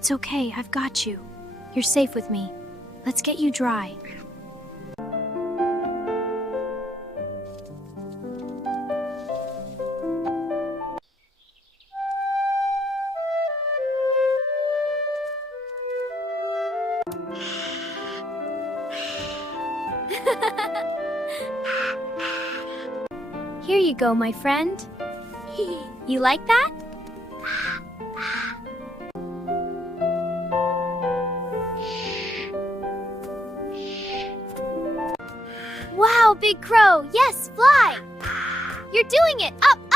It's okay, I've got you. You're safe with me. Let's get you dry. Here you go, my friend. You like that? Wow, Big Crow! Yes, fly! You're doing it! Up!